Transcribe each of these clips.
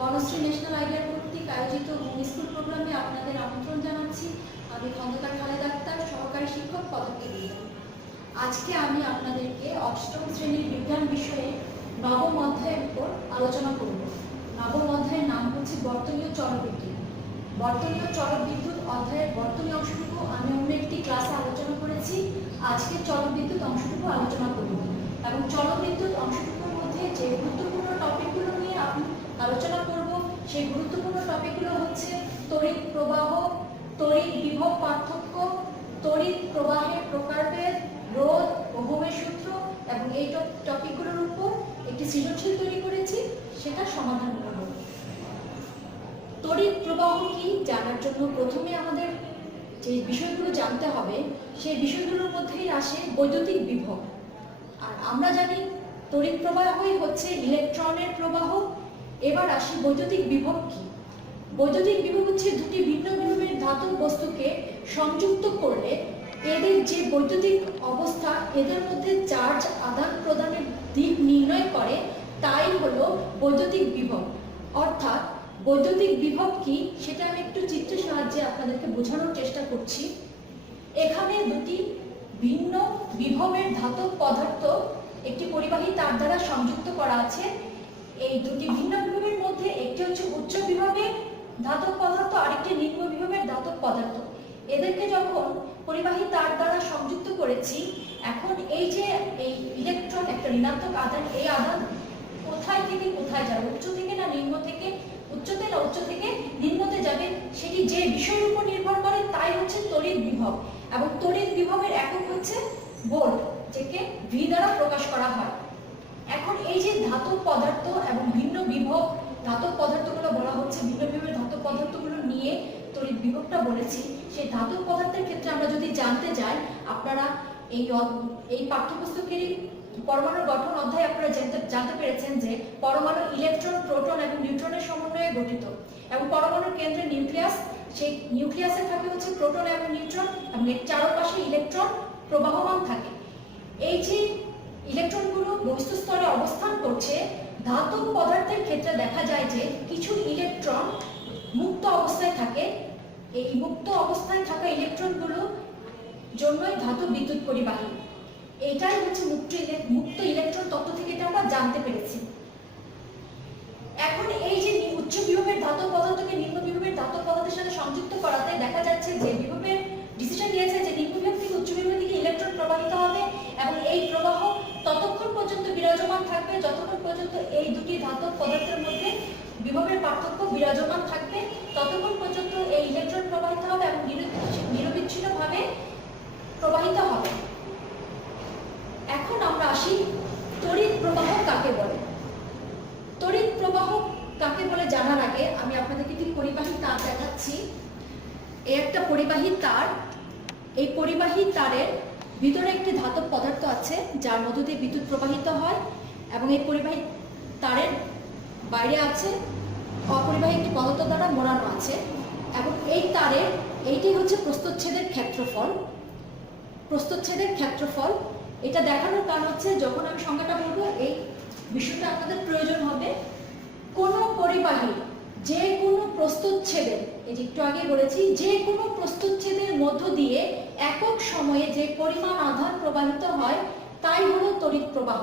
Banasree national ideal কর্তৃক আয়োজিত home school প্রোগ্রামে আপনাদের আমন্ত্রণ জানাচ্ছি। আমি খন্দকার খালেদা আক্তার, সহকারী শিক্ষক, পদার্থবিজ্ঞান। আজকে আমি আপনাদেরকে অষ্টম শ্রেণীর বিজ্ঞান বিষয়ে নবম অধ্যায়ের উপর আলোচনা করব। নবম অধ্যায়ের নাম হচ্ছে বর্তনীয় চলবিদ্যুৎ। বর্তনীয় চলবিদ্যুৎ অধ্যায়ের বর্তনী অংশটুকু আমি অন্য একটি ক্লাসে আলোচনা করেছি। আজকে চলবিদ্যুৎ অংশটুকু আলোচনা করব এবং চলবিদ্যুৎ অংশটুকুর মধ্যে যে গুরুত্বপূর্ণ টপিকগুলো নিয়ে আমি আলোচনা করব সেই গুরুত্বপূর্ণ টপিকগুলো হচ্ছে তড়িৎ প্রবাহ, তড়িৎ বিভব পার্থক্য, তড়িৎ প্রবাহের প্রকারভেদ, রোধ, ওহমের সূত্র এবং এই টপিকগুলোর উপর একটি সৃজনশীল তৈরি করেছি, সেটা সমাধান করব। তড়িৎ প্রবাহ কি জানার জন্য প্রথমে আমাদের যে বিষয়গুলো জানতে হবে সেই বিষয়গুলোর মধ্যেই আসে বৈদ্যুতিক বিভব। আর আমরা জানি তড়িৎ প্রবাহই হচ্ছে ইলেকট্রনের প্রবাহ। এবার আসি বৈদ্যুতিক বিভব কি। বৈদ্যুতিক বিভব হচ্ছে দুটি ভিন্ন বিভবের ধাতব বস্তুকে সংযুক্ত করলে এদের যে বৈদ্যুতিক অবস্থা, এদের মধ্যে চার্জ আদান প্রদানের দিক নির্ণয় করে, তাই হলো বৈদ্যুতিক বিভব। অর্থাৎ বৈদ্যুতিক বিভব কি সেটা আমি একটু চিত্রের সাহায্যে আপনাদেরকে বোঝানোর চেষ্টা করছি। এখানে দুটি ভিন্ন বিভবের ধাতব পদার্থ একটি পরিবাহী তার দ্বারা সংযুক্ত করা আছে। এই দুটি ভিন্ন বিভবের মধ্যে একটি হচ্ছে উচ্চ বিভবের ধাতব পদার্থ, আরেকটি নিম্ন বিভবের ধাতব পদার্থ। এদেরকে যখন পরিবাহী তার দ্বারা সংযুক্ত করেছি, এখন এই যে এই ইলেকট্রন একটা ঋণাত্মক আধান, এই আধান কোথায় থেকে কোথায় যাবে, উচ্চ থেকে না নিম্ন থেকে, উচ্চতে না উচ্চ থেকে নিম্নতে যাবে, সেটি যে বিষয়ের উপর নির্ভর করে তাই হচ্ছে তড়িৎ বিভব। এবং তড়িৎ বিভবের একক হচ্ছে ভোল্ট, যেকে ভি দ্বারা প্রকাশ করা হয়। এখন এই যে ধাতব পদার্থ এবং ভিন্ন বিভব ধাতব পদার্থগুলো বলা হচ্ছে, ভিন্ন বিভবের ধাতব পদার্থগুলো নিয়ে তড়িৎ বিভবটা বলেছি। সেই ধাতব পদার্থের ক্ষেত্রে আমরা যদি জানতে যাই, আপনারা এই পাঠ্যপুস্তকের পরমাণুর গঠন অধ্যায়ে আপনারা জানতে পেরেছেন যে পরমাণু ইলেকট্রন, প্রোটন এবং নিউট্রনের সমন্বয়ে গঠিত এবং পরমাণুর কেন্দ্রে নিউক্লিয়াস, সেই নিউক্লিয়াসে থাকে হচ্ছে প্রোটন এবং নিউট্রন এবং এর চারপাশে ইলেকট্রন প্রবাহমান থাকে। এই যে ইলেকট্রনগুলো বস্তু স্তরে অবস্থান করছে, ধাতব পদার্থের ক্ষেত্রে দেখা যায় যে কিছু ইলেকট্রন মুক্ত অবস্থায় থাকে। এই মুক্ত অবস্থায় থাকা ইলেকট্রনগুলো জন্যই ধাতব বিদ্যুৎ পরিবাহী। এটাই হচ্ছে মুক্ত ইলেকট্রন তত্ত্ব থেকে এটা আমরা জানতে পেরেছি। এখন এই যে উচ্চ বিভবের ধাতব পদার্থকে নিম্ন বিভবের ধাতব পদার্থের সাথে সংযুক্ত করাতে দেখা যাচ্ছে যে বিভবের ডিসিশন দিয়েছে যে নিম্ন বিভব থেকে উচ্চ বিভবের দিকে ইলেকট্রন প্রবাহিত হবে এবং এই প্রবাহ ততক্ষণ পর্যন্ত বিরাজমান থাকবে যতক্ষণ পর্যন্ত এই দুটি ধাতব পদার্থের মধ্যে বিভবের পার্থক্য বিরাজমান থাকবে, ততক্ষণ পর্যন্ত এই ইলেকট্রন প্রবাহিত হবে এবং নিরবিচ্ছিন্নভাবে প্রবাহিত হবে। এখন আমরা আসি তড়িৎ প্রবাহ কাকে বলে। তড়িৎ প্রবাহ কাকে বলে জানার আগে আমি আপনাদেরকে একটি পরিবাহী তার দেখাচ্ছি। এই একটা পরিবাহী তার, এই পরিবাহী তারের ভিতরে একটি ধাতব পদার্থ আছে যার মধ্য দিয়ে বিদ্যুৎ প্রবাহিত হয় এবং এই পরিবাহী তারের বাইরে আছে অপরিবাহী একটি পদার্থ দ্বারা মোড়ানো আছে এবং এই তারের এইটি হচ্ছে প্রস্থচ্ছেদের ক্ষেত্রফল। প্রস্থচ্ছেদের ক্ষেত্রফল এটা দেখানোর কারণ হচ্ছে, যখন আমি সংজ্ঞাটা বলবো এই বিষয়টা আপনাদের প্রয়োজন হবে। কোনো পরিবাহী যে কোনো প্রস্থচ্ছেদের, এই যে একটু আগে বলেছি, যে কোনো প্রস্থচ্ছেদের মধ্য দিয়ে একক সময়ে যে পরিমাণ আধান প্রবাহিত হয় তাই হলো তড়িৎ প্রবাহ।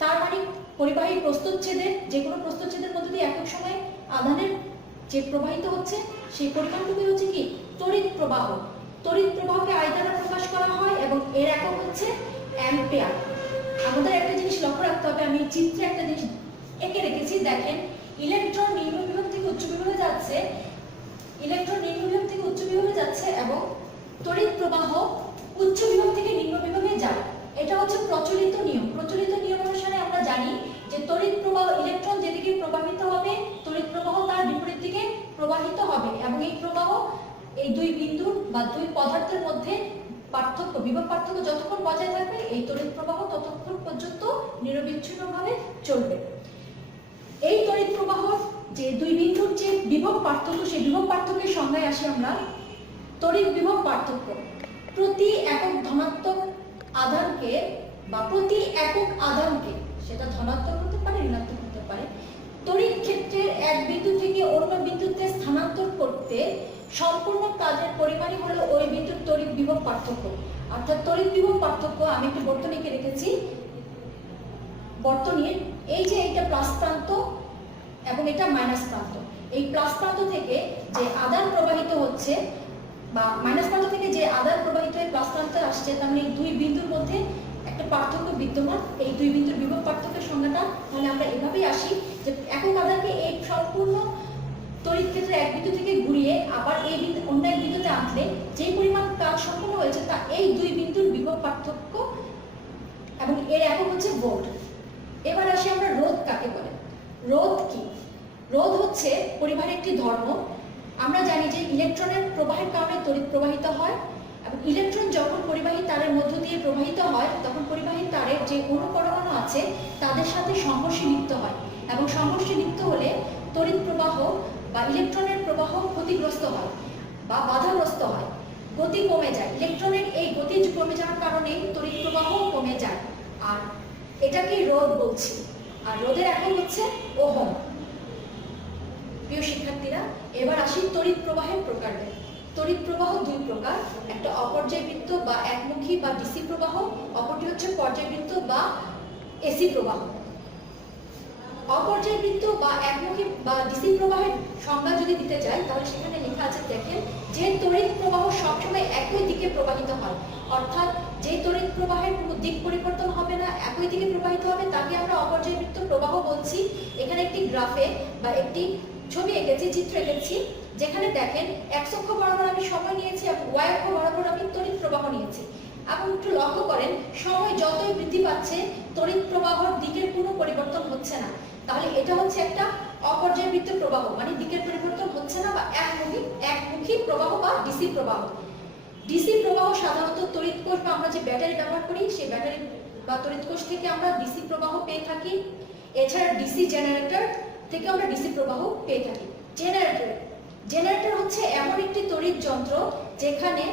তার মানে পরিবাহী প্রস্থচ্ছেদের, যে কোনো প্রস্থচ্ছেদের মধ্য দিয়ে একক সময়ে আধানের যে প্রবাহিত হচ্ছে সেই পরিমাণটুকুই হচ্ছে কি তড়িৎ প্রবাহ। তড়িৎ প্রবাহকে আই দ্বারা প্রকাশ করা হয় এবং এর একক হচ্ছে অ্যাম্পিয়ার। আমাদের একটা জিনিস লক্ষ্য রাখতে হবে, আমি চিত্রে একটা জিনিস এঁকে রেখেছি, দেখেন ইলেকট্রন নিম্ন বিভব থেকে উচ্চ বিভবে যাচ্ছে, ইলেকট্রন নিম্ন বিভব থেকে উচ্চ বিভবে যাচ্ছে এবং তড়িৎ প্রবাহ উচ্চ বিভব থেকে নিম্ন বিভবে যায়। এটা হচ্ছে প্রচলিত নিয়ম। প্রচলিত নিয়ম অনুসারে আমরা জানি যে তড়িৎ প্রবাহ, ইলেকট্রন যেদিকে প্রবাহিত হবে তড়িৎ প্রবাহ তার বিপরীত দিকে প্রবাহিত হবে এবং এই প্রবাহ এই দুই বিন্দু বা দুই পদার্থের মধ্যে পার্থক্য, বিভব পার্থক্য যতক্ষণ বজায় থাকবে এই তড়িৎ প্রবাহ ততক্ষণ পর্যন্ত নিরবিচ্ছিন্নভাবে চলবে। এই তড়িৎ প্রবাহ যে দুই বিন্দুর যে বিভব পার্থক্য, সেই বিভব পার্থক্যের সংজ্ঞায় আসি আমরা। তড়িৎ বিভব পার্থক্য প্রতি একক ধনাত্মক আধানকে বা প্রতি একক আধানকে, সেটা ধনাত্মক হতে পারে ঋণাত্মক হতে পারে, তড়িৎ ক্ষেত্রের এক বিন্দু থেকে অন্য বিন্দুতে স্থানান্তর করতে সম্পূর্ণ কাজের পরিমাণই হলো ওই বিন্দুর তড়িৎ বিভব পার্থক্য। অর্থাৎ তড়িৎ বিভব পার্থক্য, আমি একটু বর্তনীকে রেখেছি, বর্তনীর এই যে এইটা প্লাস প্রান্ত এবং এটা মাইনাস প্রান্ত, এই প্লাস প্রান্ত থেকে যে আধান প্রবাহিত হচ্ছে বা মাইনাস প্রান্ত থেকে যে আধান প্রবাহিত হয়ে প্লাস প্রান্তে আসছে, তার মানে এই দুই বিন্দুর মধ্যে একটা পার্থক্য বিদ্যমান। এই দুই বিন্দুর বিভব পার্থক্যের সংজ্ঞাটা তাহলে আমরা এভাবেই আসি যে একক আধানকে এই সম্পূর্ণ তড়িৎ ক্ষেত্রে এক বিন্দু থেকে ঘুরিয়ে আবার এই বিন্দু অন্য এক বিন্দুতে আনলে যে পরিমাণ কাজ সম্পূর্ণ হয়েছে তা এই দুই বিন্দুর বিভব পার্থক্য, এবং এর একক হচ্ছে ভোল্ট। এবার আসি আমরা রোধ কাকে বলে। রোধ কি? রোধ হচ্ছে পরিবাহের একটি ধর্ম। আমরা জানি যে ইলেকট্রনের প্রবাহের কারণে তড়িৎ প্রবাহিত হয়, এবং ইলেকট্রন যখন পরিবাহী তারের মধ্য দিয়ে প্রবাহিত হয় তখন পরিবাহী তারের যে অণু পরমাণু আছে তাদের সাথে সংঘর্ষে লিপ্ত হয়, এবং সংঘর্ষে লিপ্ত হলে তড়িৎ প্রবাহ বা ইলেকট্রনের প্রবাহ ক্ষতিগ্রস্ত হয় বা বাধাগ্রস্ত হয়, গতি কমে যায়। ইলেকট্রনের এই গতি কমে যাওয়ার কারণে তড়িৎ প্রবাহ কমে যায়, আর এটাকে রোধ বলছি। আর রোধের একক হচ্ছে ওহম। প্রিয় শিক্ষার্থীরা, এবার আসি তড়িৎ প্রবাহের প্রকারে। তড়িৎ প্রবাহ দুই প্রকার, একটা অপর্যায়বৃত্ত বা একমুখী বা ডিসি প্রবাহ, অপরটি হচ্ছে পর্যায়বৃত্ত বা এসি প্রবাহ। অপর্যায়বৃত্ত বা একমুখী বা ডিসি প্রবাহের সংজ্ঞা যদি দিতে চাই তাহলে সেখানে লেখা আছে, দেখেন, যে তড়িৎ প্রবাহ সবসময় একই দিকে প্রবাহিত হয়, অর্থাৎ যে তড়িৎ প্রবাহের কোনো দিক পরিবর্তন হবে না, একই দিকে প্রবাহিত হবে, তাকে আমরা অপর্যায়বৃত্ত প্রবাহ বলছি। এখানে একটি গ্রাফে বা একটি ছবি এঁকেছি, চিত্র এঁকেছি, যেখানে দেখেন এক্স অক্ষ বরাবর আমি সময় নিয়েছি এবং ওয়াই অক্ষ বরাবর আমি তড়িৎ প্রবাহ নিয়েছি। এবং একটু লক্ষ্য করেন, সময় যতই বৃদ্ধি পাচ্ছে তড়িৎ প্রবাহর দিকের কোনো পরিবর্তন হচ্ছে না। তাহলে এটা হচ্ছে একটা অপর্যায়বৃত্ত প্রবাহ, মানে দিকের পরিবর্তন হচ্ছে না, বা একমুখী প্রবাহ বা ডিসি প্রবাহ। ডিসি প্রবাহ সাধারণত তড়িৎ কোষ বা আমরা যে ব্যাটারি ব্যবহার করি সেই ব্যাটারি বা তড়িৎ কোষ থেকে আমরা ডিসি প্রবাহ পেয়ে থাকি। এছাড়া ডিসি জেনারেটর থেকে আমরা ডিসি প্রবাহ পেয়ে থাকি। জেনারেটর হচ্ছে এমন একটি তড়িৎ যন্ত্র যেখানে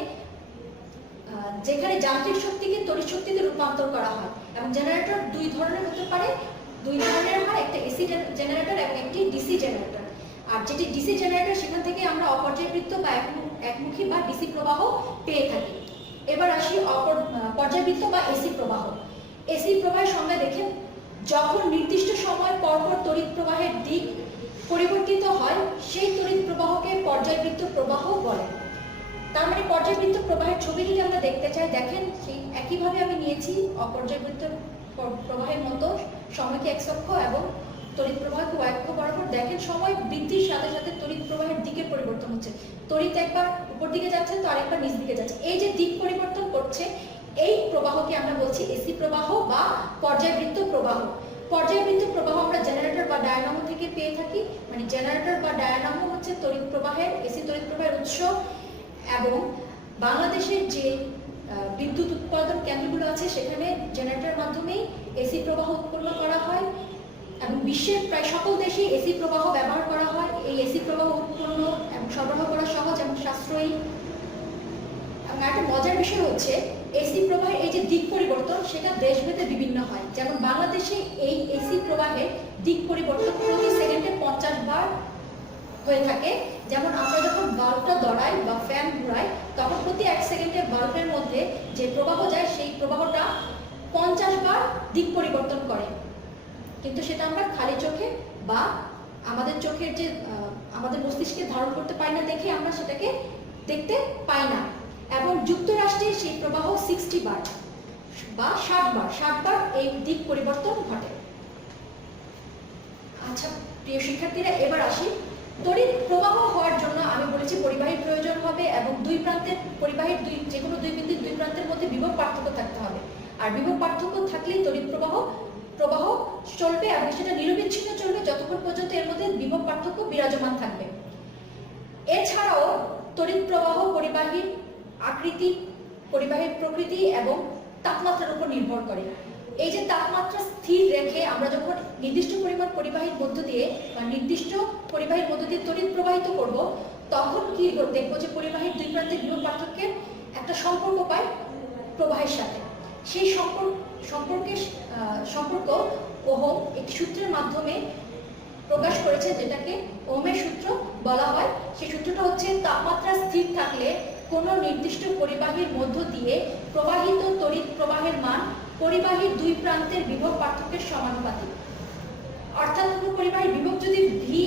যান্ত্রিক শক্তিকে তড়িৎ শক্তিতে রূপান্তর করা হয়, এবং জেনারেটর দুই ধরনের হতে পারে, দুই ধরনের হয়, একটা এসি জেনারেটর এবং একটি ডিসি জেনারেটর। আর যেটি ডিসি জেনারেটর সেখান থেকে আমরা অপর্যায়বৃত্ত বা একমুখী বা ডিসি প্রবাহ পেয়ে থাকি। এবার আসি পর্যায়বৃত্ত বা এসি প্রবাহ। এসি প্রবাহের সংজ্ঞা দেখেন, যখন নির্দিষ্ট সময় পরপর তড়িৎ প্রবাহের দিক পরিবর্তিত হয় সেই তড়িৎ প্রবাহকে পর্যায়বৃত্ত প্রবাহ বলে। তার মানে পর্যায়বৃত্ত প্রবাহের ছবি যদি আমরা দেখতে চাই, দেখেন সেই একইভাবে আমি নিয়েছি অপর্যায়বৃত্ত প্রবাহের মতো সময়কে এক্স অক্ষ এবং তড়িৎ প্রবাহকে ওয়াই অক্ষ বরাবর। দেখেন সময় বৃদ্ধির সাথে সাথে তড়িৎ প্রবাহের দিকের পরিবর্তন হচ্ছে, তড়িৎ একবার উপর দিকে যাচ্ছে তো আরেকবার নিচ দিকে যাচ্ছে, এই যে দিক পরিবর্তন করছে এই প্রবাহকে আমরা বলছি এসি প্রবাহ বা পর্যায়বৃত্ত প্রবাহ। পর্যায়বৃত্ত প্রবাহ আমরা জেনারেটর বা ডায়নামো থেকে পেয়ে থাকি, মানে জেনারেটর বা ডায়নামো হচ্ছে তড়িৎ প্রবাহের, এসি তড়িৎ প্রবাহের উৎস। এবং বাংলাদেশের যে বিদ্যুৎ উৎপাদন কেন্দ্রগুলো আছে সেখানে জেনারেটরের মাধ্যমেই এসি প্রবাহ উৎপন্ন করা হয়, এবং বিশ্বের প্রায় সকল দেশেই এসি প্রবাহ ব্যবহার করা হয়। এই এসি প্রবাহ উৎপন্ন এবং সরবরাহ করা সহজ এবং সাশ্রয়ী। এবং একটা মজার বিষয় হচ্ছে এসি প্রবাহের এই যে দিক পরিবর্তন সেটা দেশভেদে বিভিন্ন হয়। যেমন বাংলাদেশে এই এসি প্রবাহের দিক পরিবর্তন প্রতি সেকেন্ডে 50 বার হয়ে থাকে। যেমন আমরা যখন বাল্বটা ধরাই বা ফ্যান ঘুরাই তখন প্রতি 1 সেকেন্ডে বাল্বের মধ্যে যে প্রবাহ যায় সেই প্রবাহটা 50 বার দিক পরিবর্তন করে, কিন্তু সেটা আমরা খালি চোখে বা আমাদের চোখের যে আমাদের মস্তিষ্কে ধারণ করতে পারি না দেখে আমরা সেটাকে দেখতে পাই না। এবং যুক্তরাষ্ট্রে সেই প্রবাহ 60 বার বা 60 বার এই দিক পরিবর্তন ঘটে। আচ্ছা প্রিয় শিক্ষার্থীরা, এবার আসি তড়িৎ প্রবাহ হওয়ার জন্য আমি বলেছি পরিবাহীর প্রয়োজন হবে, এবং দুই প্রান্তের পরিবাহীর যে কোনো দুই বিন্দুর দুই প্রান্তের মধ্যে বিভব পার্থক্য থাকতে হবে। আর বিভব পার্থক্য থাকলেই তড়িৎ প্রবাহ চলবে, এবং সেটা নিরবিচ্ছিন্ন চলবে যতক্ষণ পর্যন্ত এর মধ্যে বিভব পার্থক্য বিরাজমান থাকবে। এছাড়াও তড়িৎ প্রবাহ পরিবাহীর আকৃতি, পরিবাহীর প্রকৃতি এবং তাপমাত্রার উপর নির্ভর করে। এই যে তাপমাত্রা স্থির রেখে আমরা যখন নির্দিষ্ট পরিমাণ পরিবাহীর মধ্য দিয়ে বা নির্দিষ্ট পরিবাহীর মধ্য দিয়ে তড়িৎ প্রবাহিত করব, তখন কি দেখবো যে পরিবাহীর দুই প্রান্তের বিভব পার্থক্যের একটা সম্পর্ক পায় প্রবাহের সাথে। সেই সম্পর্ক ওহম একটি সূত্রের মাধ্যমে প্রকাশ করেছে, যেটাকে ওহমের সূত্র বলা হয়। সেই সূত্রটা হচ্ছে তাপমাত্রা স্থির থাকলে কোনো নির্দিষ্ট পরিবাহীর মধ্য দিয়ে প্রবাহিত তড়িৎ প্রবাহের মান পরিবাহীর দুই প্রান্তের বিভব পার্থক্যের সমানুপাতিক। অর্থাৎ কোনো পরিবাহীর বিভব যদি ভি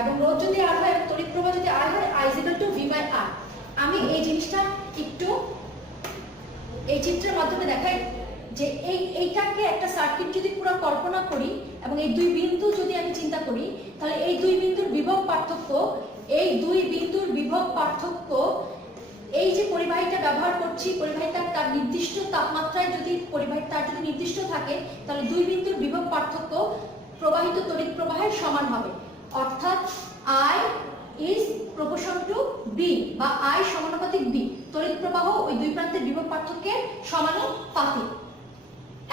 এবং রোধ যদি আর হয় এবং তড়িৎ প্রবাহ যদি আর হয়, I = V/R। আমি এই জিনিসটা একটু এই চিত্রের মাধ্যমে দেখাই যে এইটাকে একটা সার্কিট যদি পুরো কল্পনা করি এবং এই দুই বিন্দু যদি আমি চিন্তা করি, তাহলে এই দুই বিন্দুর বিভব পার্থক্য, এই যে পরিবাহীটা ব্যবহার করছি, পরিবাহীটা তার নির্দিষ্ট তাপমাত্রায় যদি তার যদি নির্দিষ্ট থাকে, তাহলে দুই বিন্দুর বিভব পার্থক্য প্রবাহিত তড়িৎ প্রবাহের সমান হবে। অর্থাৎ I is proportional to B বা I সমানুপাতিক B। তড়িৎ প্রবাহ ওই দুই প্রান্তের বিভব পার্থক্যের সমানুপাতিক।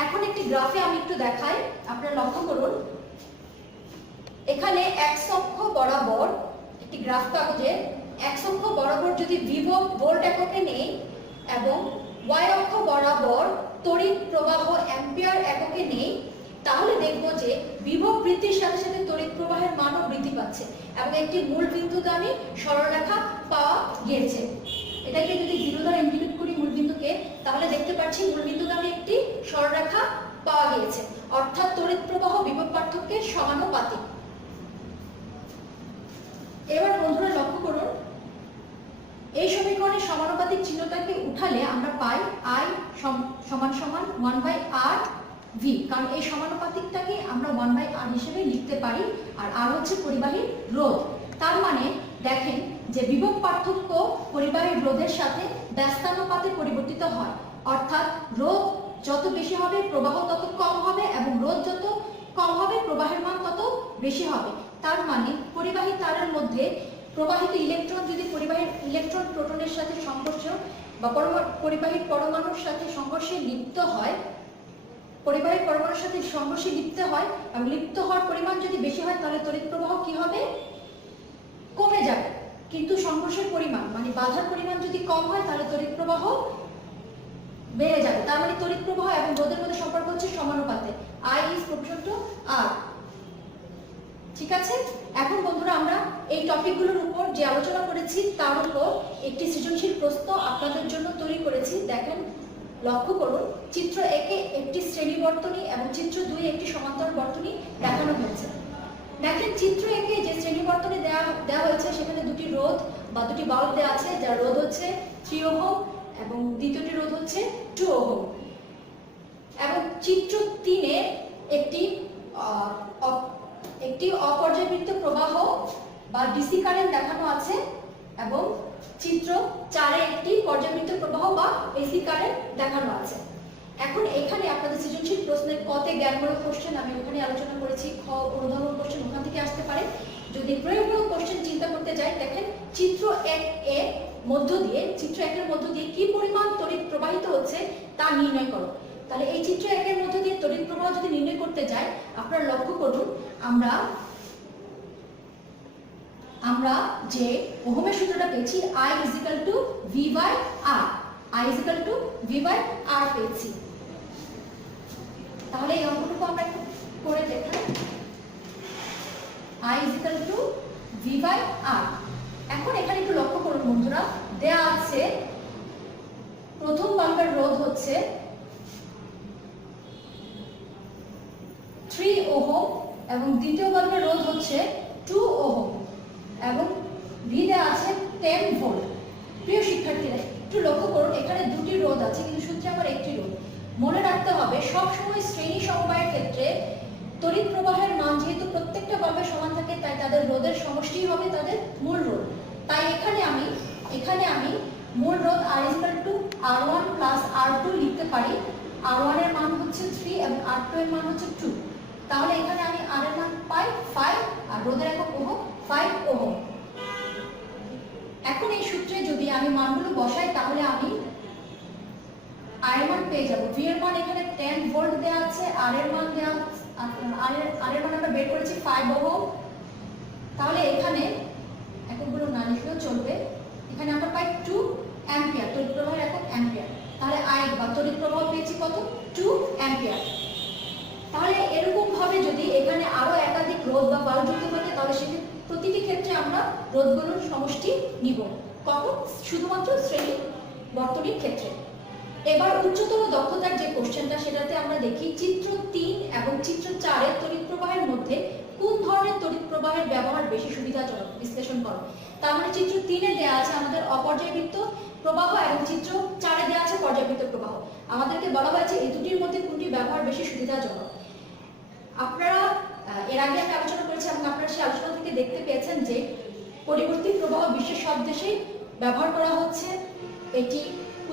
এখন একটি গ্রাফে আমি একটু দেখাই, আপনারা লক্ষ্য করুন। এখানে x অক্ষ বরাবর একটি গ্রাফ কাগজে x অক্ষ বরাবর যদি বিভব ভোল্ট এককে নেই এবং y অক্ষ বরাবর তড়িৎ প্রবাহ অ্যাম্পিয়ার এককে নেই, তাহলে দেখব যে বিভব বৃদ্ধির সাথে সাথে তড়িৎ প্রবাহের মানও বৃদ্ধি পাচ্ছে এবং একটি মূল বিন্দুগামী সরলরেখা পাওয়া গিয়েছে। এটাকে যদি 0 দ্বারা ইন্ডিকেট করি মূল বিন্দুকে, তাহলে দেখতে পাচ্ছি মূল বিন্দুগামী একটি সরলরেখা পাওয়া গিয়েছে। অর্থাৎ তড়িৎ প্রবাহ বিভব পার্থক্যের সমানুপাতিক। এবার বন্ধুরা লক্ষ্য করুন, এই সমীকরণে সমানুপাতিক চিহ্নটাকে উঠালে আমরা পাই I = 1/R/V, কারণ এই সমানুপাতিকটাকে আমরা 1/R হিসেবে লিখতে পারি, আর R হচ্ছে পরিবাহীর রোধ। তার মানে দেখেন যে বিভব পার্থক্য পরিবাহীর রোধের সাথে ব্যস্তানুপাতে পরিবর্তিত হয়। অর্থাৎ রোধ যত বেশি হবে প্রবাহ তত কম হবে এবং রোধ যত কম হবে প্রবাহের মান তত বেশি হবে। তার মানে পরিবাহী তারের মধ্যে প্রবাহিত ইলেকট্রন যদি পরিবাহীর ইলেকট্রন প্রোটনের সাথে সংঘর্ষ বা পরিবাহীর পরমাণুর সাথে সংঘর্ষে লিপ্ত হয়, পরিবাহীর পরমাণুর সাথে সংঘর্ষে লিপ্ত হয় এবং লিপ্ত হওয়ার পরিমাণ যদি বেশি হয়, তাহলে তড়িৎ প্রবাহ কি হবে? কমে যাবে। কিন্তু সংঘর্ষের পরিমাণ মানে বাধার পরিমাণ যদি কম হয়, তাহলে তড়িৎ প্রবাহ বেড়ে যাবে। তার মানে তড়িৎ প্রবাহ এবং রোধের মধ্যে সম্পর্ক হচ্ছে সমানুপাতে, I is proportional to R। ঠিক আছে, এখন বন্ধুরা আমরা এই টপিকগুলোর উপর যে আলোচনা করেছি তার উপর একটি সৃজনশীল প্রশ্ন আপনাদের জন্য তৈরি করেছি। দেখেন, লক্ষ্য করুন, চিত্র 1-এ একটি শ্রেণী বর্তনী এবং চিত্র 2-এ একটি সমান্তরাল বর্তনী দেখানো হয়েছে। দেখেন, চিত্র 1-এ যে শ্রেণী বর্তনী দেওয়া হয়েছে সেখানে দুটি রোধ বা দুটি বাল্ব দেওয়া আছে, যার রোধ হচ্ছে 3 ওহম এবং দ্বিতীয়টি রোধ হচ্ছে 2 ওহম। এবং চিত্র 3-এ একটি অপর্যায়বৃত্ত প্রবাহ বা ডিসি কারেন্ট দেখানো আছে এবং চিত্র 4-এ একটি পর্যায়বৃত্ত প্রবাহ বা এসি কারেন্ট দেখানো আছে। এখন এখানে আপনাদের সৃজনশীল প্রশ্নের কতে জ্ঞানমূলক কোশ্চেন আমি ওখানে আলোচনা করেছি, খ অনুধাবন কোশ্চেন ওখান থেকে আসতে পারে। যদি প্রয়োগমূলক কোশ্চেন চিন্তা করতে যাই, দেখেন চিত্র 1-এর মধ্য দিয়ে কি পরিমাণ তড়িৎ প্রবাহিত হচ্ছে তা নির্ণয় করো। তাহলে এই চিত্র 1-এর মধ্য দিয়ে তড়িৎ প্রবাহ যদি নির্ণয় করতে যাই, আপনারা লক্ষ্য করুন, আমরা যে ওহমের সূত্রটা পেয়েছি I = V/R, I = V/R পেয়েছি। তাহলে এই অঙ্কটুকু আমরা একটু করে দেখাই, I = V/R। এখন এখানে একটু লক্ষ্য করুন বন্ধুরা, দেয়া আছে প্রথম বাল্বের রোধ হচ্ছে 3 ওহম এবং দ্বিতীয় বাল্বের রোধ হচ্ছে 2 ওহম এবং ভি দেওয়া আছে 10 ভোল্ট। প্রিয় শিক্ষার্থীরা, একটু লক্ষ্য করুন, এখানে দুটি রোধ আছে কিন্তু সূত্রে আমার একটি রোধ। মনে রাখতে হবে সব সময় শ্রেণী সমবায়ের ক্ষেত্রে তড়িৎ প্রবাহের মান যেহেতু প্রত্যেকটা বাল্বের সমান থাকে, তাই তাদের রোধের সমষ্টি হবে তাদের মূল রোধ। তাই এখানে আমি মূল রোধ R = R1 + R2 লিখতে পারি। R1 এর মান হচ্ছে 3 এবং R2 এর মান হচ্ছে 2। তাহলে এখানে আমি R এর মান পাই 5 আর রোধের একক ওহম 5 ওহম। এখন এই সূত্রে যদি আমি মানগুলো বসাই, তাহলে আমি R এর মান পেয়ে যাব। V এর মান এখানে 10 ভোল্ট দেওয়া আছে, R এর মান আমরা বের করেছি 5 ওহম। তাহলে এখানে এককগুলো না লিখলেও চলবে, এখানে আমরা পাই 2 অ্যাম্পিয়ার, তড়িৎ প্রবাহের একক অ্যাম্পিয়ার। তাহলে I বা তড়িৎ প্রবাহ পেয়েছি কত? 2 অ্যাম্পিয়ার। তাহলে এরকম ভাবে যদি এখানে আরো একাধিক রোধ বা বাল্ব যুক্ত তাহলে সেক্ষেত্রে প্রতিটি ক্ষেত্রে আমরা রোধগুলোর সমষ্টি নিব। কখন? শুধুমাত্র শ্রেণী বর্তনীর ক্ষেত্রে। এবার উচ্চতর দক্ষতার যে কোশ্চেনটা, সেটাতে আমরা দেখি চিত্র 3 এবং চিত্র 4 এর তড়িৎ প্রবাহের মধ্যে কোন ধরনের তড়িৎ প্রবাহের ব্যবহার বেশি সুবিধাজনক বিশ্লেষণ করো। তার মানে চিত্র 3 এ দেওয়া আছে আমাদের অপর্যায়বৃত্ত প্রবাহ এবং চিত্র 4 এ দেওয়া আছে পর্যায়বৃত্ত প্রবাহ। আমাদেরকে বলা হয়েছে এই দুটির মধ্যে কোনটি ব্যবহার বেশি সুবিধাজনক। আপনারা এর আগে আমি আলোচনা করেছি এবং আপনারা সেই আলোচনা থেকে দেখতে পেয়েছেন যে পরিবর্তী প্রবাহ বিশ্বের সব দেশেই ব্যবহার করা হচ্ছে। এটি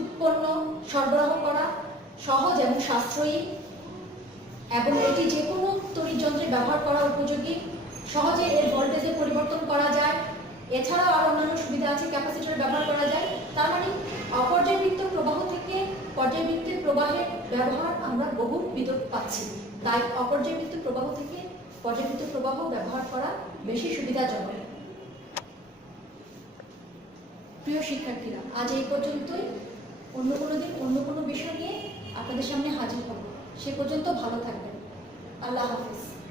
উৎপন্ন সরবরাহ করা সহজ এবং সাশ্রয়ী, এবং এটি যে কোনো তড়িৎ যন্ত্রে ব্যবহার করা উপযোগী। সহজে এর ভোল্টেজে পরিবর্তন করা যায়। এছাড়াও আরো অন্যান্য সুবিধা আছে, ক্যাপাসিটর ব্যবহার করা যায়। তার মানে অপর্যায়বৃত্ত প্রবাহ থেকে পর্যায়বৃত্ত প্রবাহের ব্যবহার আমরা বহু বিদ্যুৎ পাচ্ছি। তাই অপর্যায়বৃত্ত প্রবাহ থেকে পর্যায়বৃত্ত প্রবাহ ব্যবহার করা বেশি সুবিধাজনক। প্রিয় শিক্ষার্থীরা, আজ এই পর্যন্তই। অন্য কোনো দিন অন্য কোনো বিষয় নিয়ে আপনাদের সামনে হাজির হব। সে পর্যন্ত ভালো থাকবেন। আল্লাহ হাফেজ।